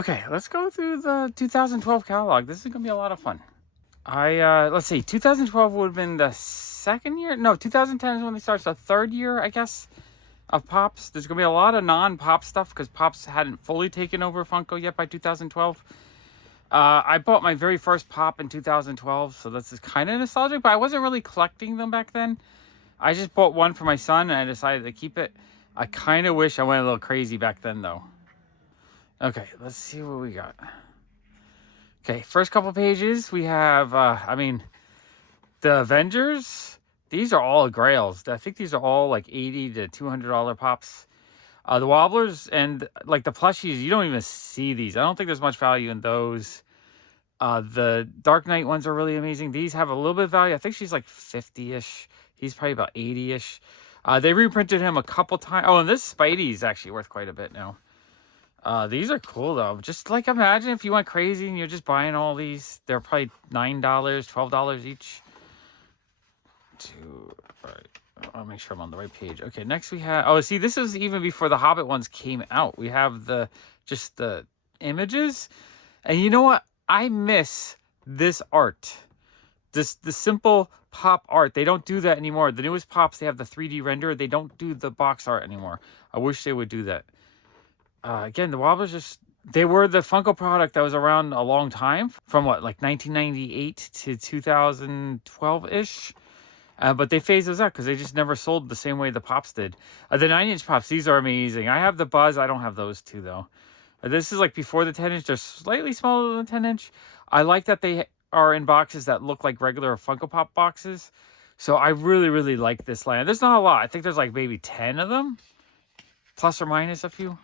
Okay, let's go through the 2012 catalog. This is gonna be a lot of fun. Let's see, 2012 would have been the second year. No, 2010 is when they started. The third year, I guess, of Pops. There's gonna be a lot of non-Pop stuff because Pops hadn't fully taken over Funko yet by 2012. I bought my very first Pop in 2012, so this is kind of nostalgic. But I wasn't really collecting them back then. I just bought one for my son, and I decided to keep it. I kind of wish I went a little crazy back then, though. Okay, let's see what we got. Okay, first couple pages, we have, the Avengers. These are all Grails. I think these are all like $80 to $200 Pops. The Wobblers and like the plushies, you don't even see these. I don't think there's much value in those. The Dark Knight ones are really amazing. These have a little bit of value. I think she's like 50-ish. He's probably about 80-ish. They reprinted him a couple times. Oh, and this Spidey is actually worth quite a bit now. These are cool though. Just like imagine if you went crazy and you're just buying all these. They're probably $9, $12 each. All right. I'll make sure I'm on the right page. Okay, next we have. Oh, see, this is even before the Hobbit ones came out. We have just the images, and you know what? I miss this art. The simple pop art. They don't do that anymore. The newest Pops, they have the 3D render. They don't do the box art anymore. I wish they would do that. Again, the Wobblers they were the Funko product that was around a long time, from what, like 1998 to 2012-ish. But they phased those out because they just never sold the same way the Pops did. The 9-inch Pops, these are amazing. I have the Buzz. I don't have those two, though. This is like before the 10-inch. They're slightly smaller than 10-inch. I like that they are in boxes that look like regular Funko Pop boxes. So I really, really like this line. There's not a lot. I think there's like maybe 10 of them, plus or minus a few.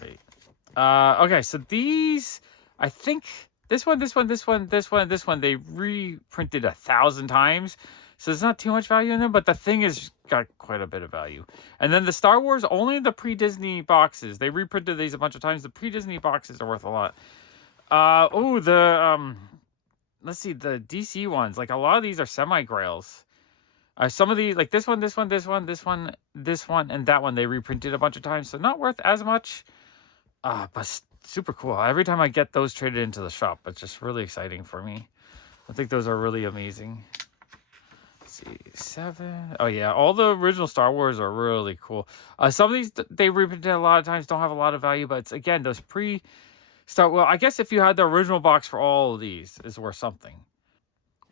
Okay. Okay, so these, I think this one, they reprinted 1,000 times. So there's not too much value in them, but the thing is got quite a bit of value. And then the Star Wars, only the pre-Disney boxes. They reprinted these a bunch of times. The pre-Disney boxes are worth a lot. Let's see, the DC ones. Like a lot of these are semi-grails. Some of these, like this one, and that one, they reprinted a bunch of times. So not worth as much. But super cool. Every time I get those traded into the shop, it's just really exciting for me. I think those are really amazing. Let's see, 7. Oh yeah, all the original Star Wars are really cool. Some of these they reprinted a lot of times don't have a lot of value, but it's, again, those well, I guess if you had the original box for all of these, is worth something.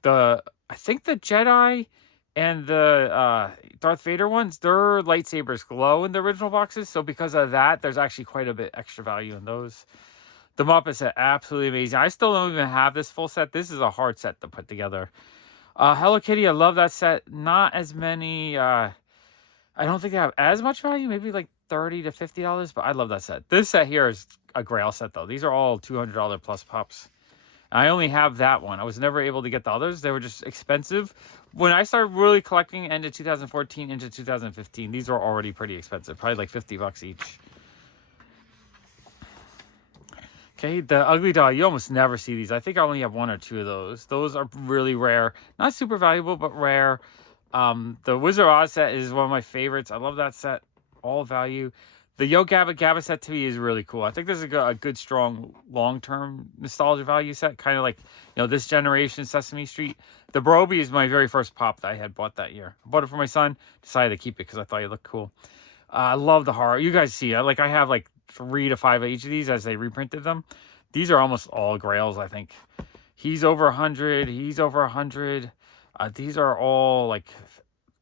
I think the Jedi and the Darth Vader ones, their lightsabers glow in the original boxes. So because of that, there's actually quite a bit extra value in those. The Muppet set, absolutely amazing. I still don't even have this full set. This is a hard set to put together. Hello Kitty, I love that set. Not as many. I don't think they have as much value. Maybe like $30 to $50, but I love that set. This set here is a Grail set though. These are all $200 plus Pops. I only have that one. I was never able to get the others. They were just expensive. When I started really collecting end of 2014 into 2015, these were already pretty expensive. Probably like $50 each. Okay, the Ugly Doll. You almost never see these. I think I only have 1 or 2 of those. Those are really rare. Not super valuable, but rare. The Wizard of Oz set is one of my favorites. I love that set. All value. The Yo Gabba Gabba set to me is really cool. I think this is a good, strong, long-term nostalgia value set. Kind of like, this generation Sesame Street. The Broby is my very first Pop that I had bought that year. I bought it for my son. Decided to keep it because I thought it looked cool. I love the horror. You guys see, I have like 3 to 5 of each of these as they reprinted them. These are almost all Grails, I think. He's over 100. He's over 100. These are all like...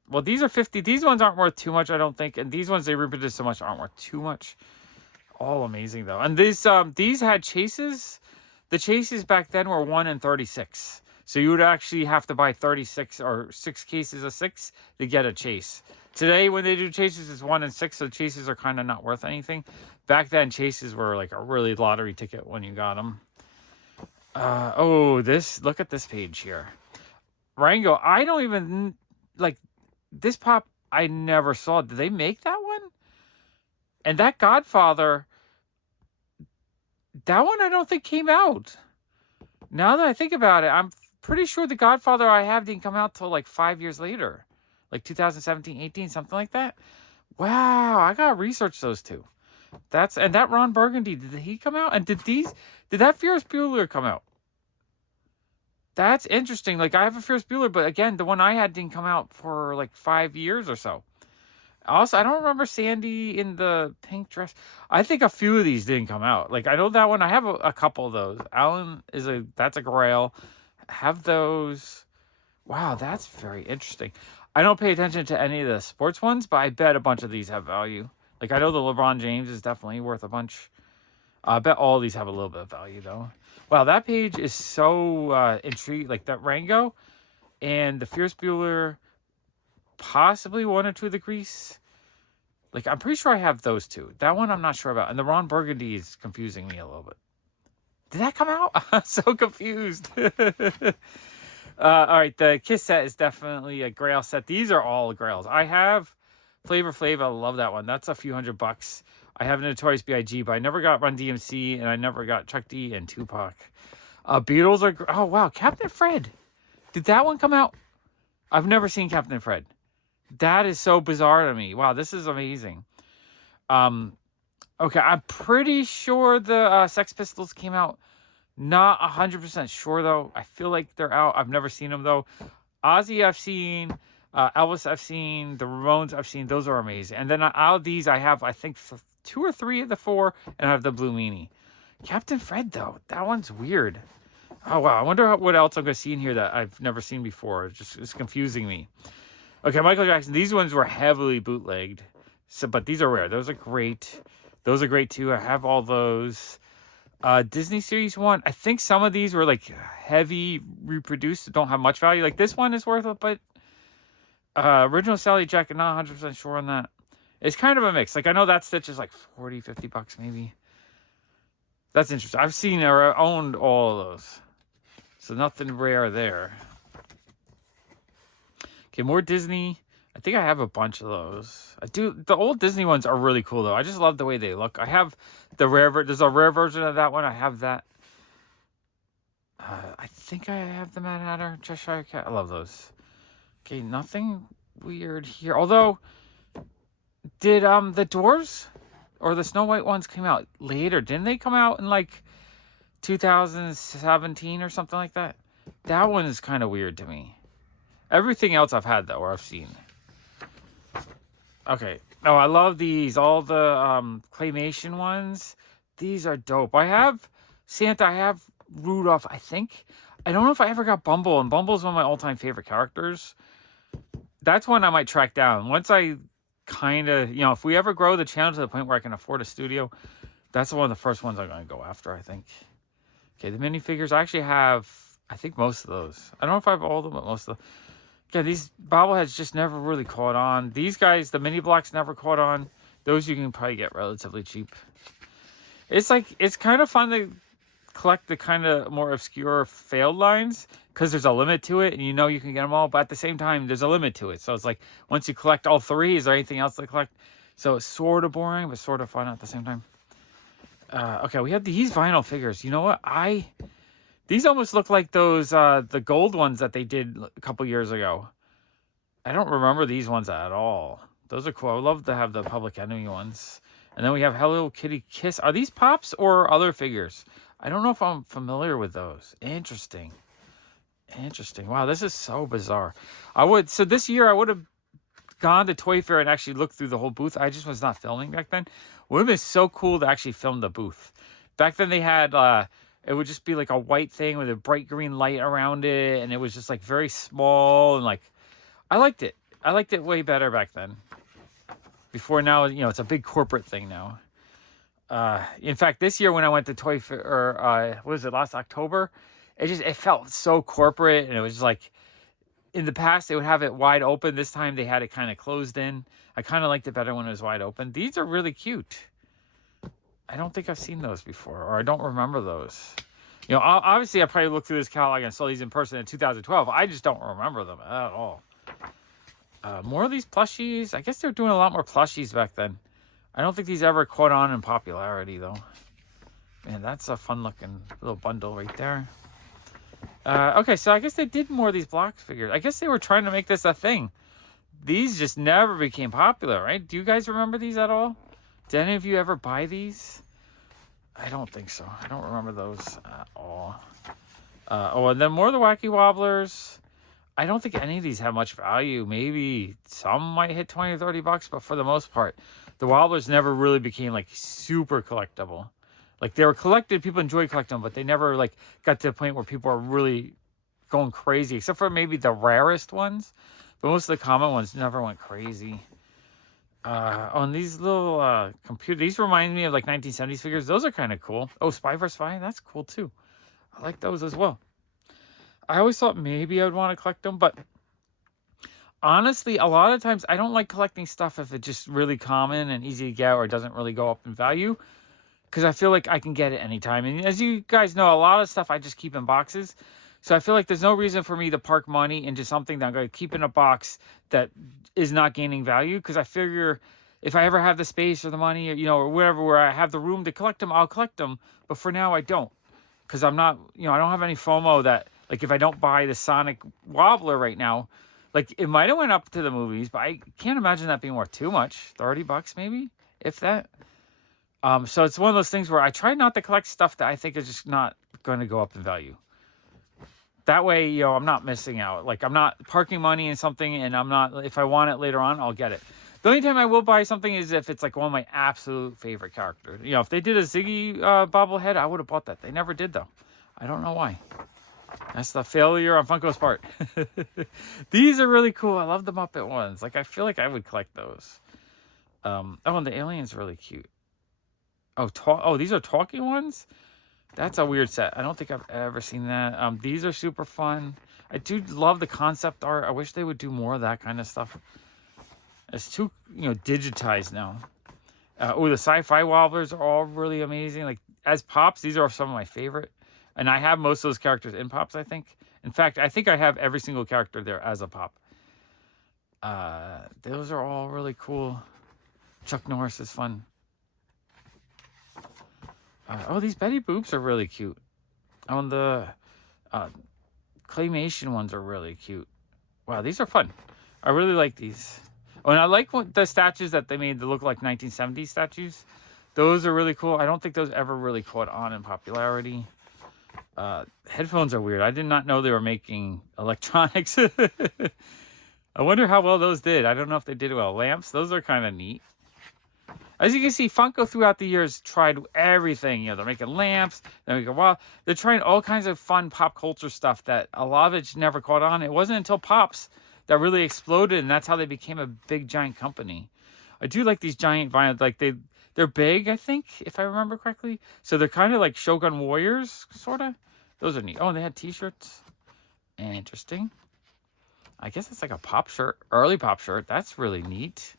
Well, these are 50. These ones aren't worth too much, I don't think. And these ones they reprinted so much aren't worth too much. All amazing, though. And these had chases. The chases back then were 1 in 36. So you would actually have to buy 36 or 6 cases of 6 to get a chase. Today, when they do chases, it's 1 in 6. So chases are kind of not worth anything. Back then, chases were like a really lottery ticket when you got them. Look at this page here. Rango, I don't even... like... This Pop, I never saw. Did they make that one? And that Godfather, that one I don't think came out. Now that I think about it, I'm pretty sure the Godfather I have didn't come out till like 5 years later. Like 2017, 18, something like that. Wow, I gotta research those two. And that Ron Burgundy, did he come out? And did that Ferris Bueller come out? That's interesting. Like, I have a Ferris Bueller, but again, the one I had didn't come out for like 5 years or so. Also, I don't remember Sandy in the pink dress. I think a few of these didn't come out. Like, I know that one. I have a couple of those. Alan that's a Grail. Have those. Wow, that's very interesting. I don't pay attention to any of the sports ones, but I bet a bunch of these have value. Like, I know the LeBron James is definitely worth a bunch. I bet all these have a little bit of value, though. Wow, that page is so intrigued. Like, that Rango and the Ferris Bueller, possibly one or two of the Grease. Like, I'm pretty sure I have those two. That one I'm not sure about. And the Ron Burgundy is confusing me a little bit. Did that come out? I'm so confused. All right, the Kiss set is definitely a Grail set. These are all Grails. I have Flavor Flav. I love that one. That's a few $100. I have Notorious B.I.G., but I never got Run DMC, and I never got Chuck D and Tupac. Beatles are... Oh, wow. Captain Fred. Did that one come out? I've never seen Captain Fred. That is so bizarre to me. Wow, this is amazing. Okay, I'm pretty sure the Sex Pistols came out. Not 100% sure, though. I feel like they're out. I've never seen them, though. Ozzy, I've seen. Elvis, I've seen. The Ramones, I've seen. Those are amazing. And then out of these, I have, I think, 2 or 3 of the 4, and I have the Blue Meanie. Captain Fred, though. That one's weird. Oh, wow. I wonder what else I'm going to see in here that I've never seen before. It's confusing me. Okay, Michael Jackson. These ones were heavily bootlegged. But these are rare. Those are great. Those are great, too. I have all those. Disney Series 1. I think some of these were like heavy reproduced, don't have much value. Like this one is worth it, but original Sally Jacket, not 100% sure on that. It's kind of a mix. Like I know that Stitch is like $40-$50 maybe. That's interesting. I've seen or owned all of those. So nothing rare there. Okay, more Disney. I think I have a bunch of those. I do. The old Disney ones are really cool, though. I just love the way they look. I have the rare... There's a rare version of that one. I have that. I think I have the Mad Hatter, Cheshire Cat. I love those. Okay, nothing weird here. Although, did the Dwarves or the Snow White ones came out later? Didn't they come out in, like, 2017 or something like that? That one is kind of weird to me. Everything else I've had, though, or I've seen. Okay. Oh, I love these. All the claymation ones. These are dope. I have Santa. I have Rudolph, I think. I don't know if I ever got Bumble. And Bumble's one of my all-time favorite characters. That's one I might track down. Once I kind of, if we ever grow the channel to the point where I can afford a studio, that's one of the first ones I'm going to go after, I think. Okay, the minifigures. I actually have, I think, most of those. I don't know if I have all of them, but most of them. Yeah, these bobbleheads just never really caught on. These guys, the mini blocks never caught on. Those you can probably get relatively cheap. It's kind of fun to collect the kind of more obscure failed lines because there's a limit to it and you can get them all. But at the same time, there's a limit to it. So it's like once you collect all 3, is there anything else to collect? So it's sort of boring, but sort of fun at the same time. Okay, we have these vinyl figures. You know what? These almost look like those, the gold ones that they did a couple years ago. I don't remember these ones at all. Those are cool. I would love to have the Public Enemy ones. And then we have Hello Kitty Kiss. Are these Pops or other figures? I don't know if I'm familiar with those. Interesting. Wow, this is so bizarre. So this year I would have gone to Toy Fair and actually looked through the whole booth. I just was not filming back then. Would have been so cool to actually film the booth. Back then they had... it would just be like a white thing with a bright green light around it. And it was just like very small. And like, I liked it. I liked it way better back then. Before now, it's a big corporate thing now. In fact, this year when I went to Toy Fair, last October? It felt so corporate. And it was just like, in the past, they would have it wide open. This time they had it kind of closed in. I kind of liked it better when it was wide open. These are really cute. I don't think I've seen those before, or I don't remember those. Obviously, I probably looked through this catalog and saw these in person in 2012. I just don't remember them at all. More of these plushies. I guess they were doing a lot more plushies back then. I don't think these ever caught on in popularity, though. Man, that's a fun-looking little bundle right there. Okay, so I guess they did more of these block figures. I guess they were trying to make this a thing. These just never became popular, right? Do you guys remember these at all? Did any of you ever buy these? I don't think so. I don't remember those at all. Oh, and then more of the Wacky Wobblers. I don't think any of these have much value. Maybe some might hit 20 or 30 bucks, but for the most part, the Wobblers never really became like super collectible. Like they were collected, people enjoyed collecting them, but they never like got to the point where people are really going crazy, except for maybe the rarest ones. But most of the common ones never went crazy. On these little these remind me of like 1970s figures. Those are kind of cool. Oh, Spy vs. Spy, that's cool too. I like those as well. I always thought maybe I would want to collect them, but honestly, a lot of times I don't like collecting stuff if it's just really common and easy to get or it doesn't really go up in value, because I feel like I can get it anytime. And as you guys know, a lot of stuff I just keep in boxes. So I feel like there's no reason for me to park money into something that I'm going to keep in a box that is not gaining value, because I figure if I ever have the space or the money, or, you know, or whatever, where I have the room to collect them, I'll collect them. But for now, I don't, because I'm not, you know, I don't have any FOMO that, like, if I don't buy the Sonic Wobbler right now, like, it might have went up to the movies, but I can't imagine that being worth too much. 30 bucks maybe, if that. So it's one of those things where I try not to collect stuff that I think is just not going to go up in value. That way, you know, I'm not missing out. Like, I'm not parking money in something, and I'm not, if I want it later on, I'll get it. The only time I will buy something is if it's like one of my absolute favorite characters. You know, if they did a Ziggy bobblehead, I would have bought that. They never did, though. I don't know why. That's the failure on Funko's part. These are really cool. I love the Muppet ones. Like, I feel like I would collect those. Oh, and the alien's really cute. Oh, these are talking ones? That's a weird set. I don't think I've ever seen that. These are super fun. I do love the concept art. I wish they would do more of that kind of stuff. It's too, you know, digitized now. The sci-fi wobblers are all really amazing. Like, as Pops, these are some of my favorite. And I have most of those characters in Pops, I think. In fact, I think I have every single character there as a Pop. Those are all really cool. Chuck Norris is fun. These Betty Boops are really cute. On the claymation ones are really cute. Wow, these are fun. I really like these. Oh, and I like the statues that they made that look like 1970s statues. Those are really cool. I don't think those ever really caught on in popularity. Headphones are weird. I did not know they were making electronics. I wonder how well those did. I don't know if they did well. Lamps, those are kind of neat. As you can see, Funko throughout the years tried everything. You know, they're making lamps. They're trying all kinds of fun pop culture stuff that a lot of it never caught on. It wasn't until Pops that really exploded, and that's how they became a big, giant company. I do like these giant vinyl. Like, they're big, I think, if I remember correctly. So they're kind of like Shogun Warriors, sort of. Those are neat. Oh, and they had T-shirts. Interesting. I guess it's like a Pop shirt, early Pop shirt. That's really neat.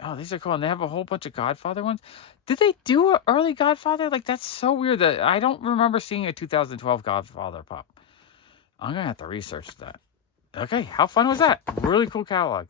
Oh, these are cool. And they have a whole bunch of Godfather ones. Did they do an early Godfather? Like, that's so weird that I don't remember seeing a 2012 Godfather Pop. I'm going to have to research that. Okay, how fun was that? Really cool catalog.